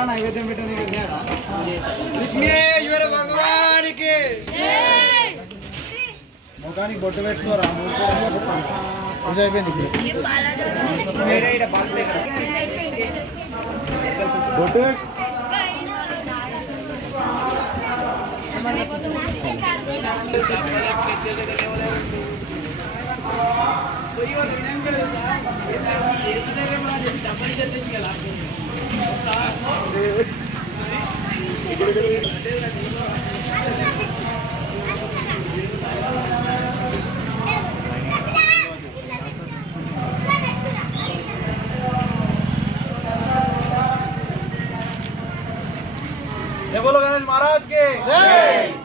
నైవేద్యం విఘ్నేశ్వర భగవానికి ముఖానికి బొట్టు పెట్టుకోరా ఇది అయిపోయింది బొట్టు పెట్టు. बोलो गणेश महाराज के।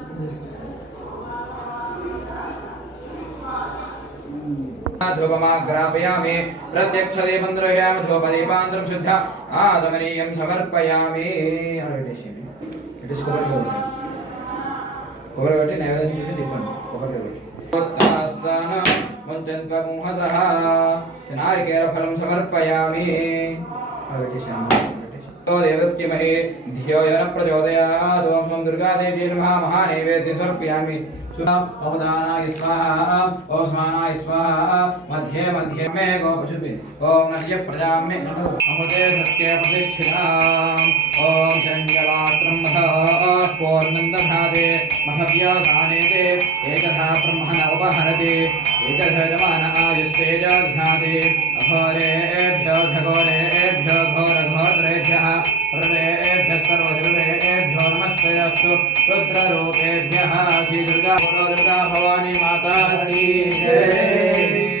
सागर धूपमाग्रापयामि प्रत्यक्षदीपं द्रह्यामि धूपदीपान्तरं शुद्ध आदमनीयं समर्पयामि కొబ్బరి నైవేద్యం చుట్టూ తిప్పండి కొబ్బరికాయ వంచన్కముహసః నారికేల ఫలం సమర్పయామి देवस्महे धियो यन प्रचोदयात् ॐ शं दुर्गादेवी नमः महानैवेद्यं समर्पयामि। सुधावदानाय स्वाहा ॐ स्मानाय स्वाहा, मध्ये मध्ये मे गोपशुभे ॐ नस्य प्रजां मे नमो। अमुदे सत्ये प्रतिष्ठिताम्। ॐ शञ्जलात्रं पूर्णन्दभादे महव्यासाने ते, एकधा ब्रह्म नवहरते ईतसजमान आयुस्तेजाघ्नाति अघोरेभ्यो खगोरेभ्यो घोरघोरेभ्यः हृदयेभ्यः सर्वहृदयेभ्यो नमस्तयस्तु रुद्ररूपेभ्यः श्रीदुर्गा दुर्गा भवानी माता हरी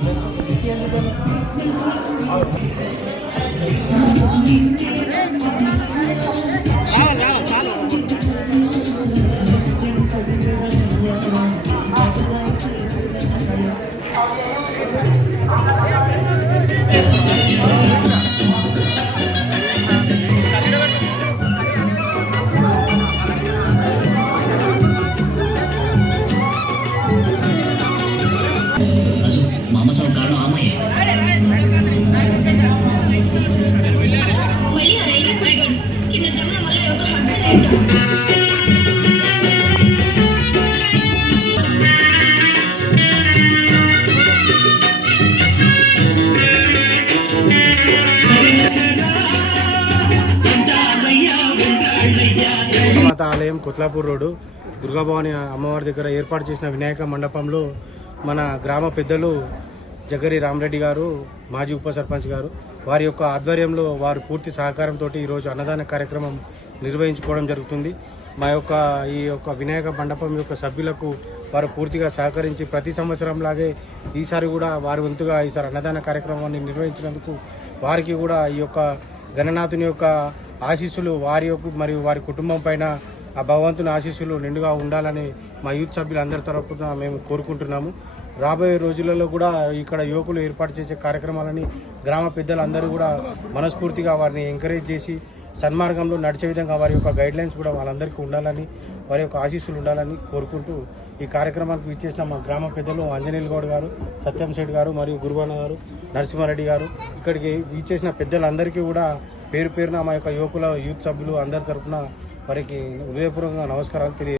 bir Mesut Yeni'den మాత ఆలయం కొత్లాపూర్ రోడ్డు దుర్గాభవాని అమ్మవారి దగ్గర ఏర్పాటు చేసిన వినాయక మండపంలో మన గ్రామ పెద్దలు జగరి రామరెడ్డి గారు మాజీ ఉప సర్పంచ్ గారు వారి యొక్క ఆధ్వర్యంలో వారు పూర్తి సహకారంతో ఈరోజు అన్నదాన కార్యక్రమం నిర్వహించుకోవడం జరుగుతుంది. మా యొక్క ఈ యొక్క వినాయక మండపం యొక్క సభ్యులకు వారు పూర్తిగా సహకరించి ప్రతి సంవత్సరం లాగే ఈసారి కూడా వారి వంతుగా ఈసారి అన్నదాన కార్యక్రమాన్ని నిర్వహించినందుకు వారికి కూడా ఈ యొక్క గణనాథుని యొక్క ఆశీస్సులు వారి యొక్క మరియు వారి కుటుంబం పైన ఆ భగవంతుని ఆశీస్సులు నిండుగా ఉండాలని మా యూత్ సభ్యులందరి తరపున మేము కోరుకుంటున్నాము. రాబోయే రోజులలో కూడా ఇక్కడ యువకులు ఏర్పాటు చేసే కార్యక్రమాలని గ్రామ పెద్దలందరూ కూడా మనస్ఫూర్తిగా వారిని ఎంకరేజ్ చేసి సన్మార్గంలో నడిచే విధంగా వారి యొక్క గైడ్ లైన్స్ కూడా వాళ్ళందరికీ ఉండాలని వారి యొక్క ఆశీస్సులు ఉండాలని కోరుకుంటూ ఈ కార్యక్రమానికి విచ్చేసిన మా గ్రామ పెద్దలు ఆంజనేయులు గౌడ్ గారు సత్యం శెట్టి గారు మరియు గురువన్న గారు నరసింహారెడ్డి గారు. ఇక్కడికి విచ్చేసిన పెద్దలందరికీ కూడా పేరు పేరున మా యొక్క యువకుల యూత్ సభ్యులు అందరి తరఫున వారికి హృదయపూర్వకంగా నమస్కారాలు తెలియ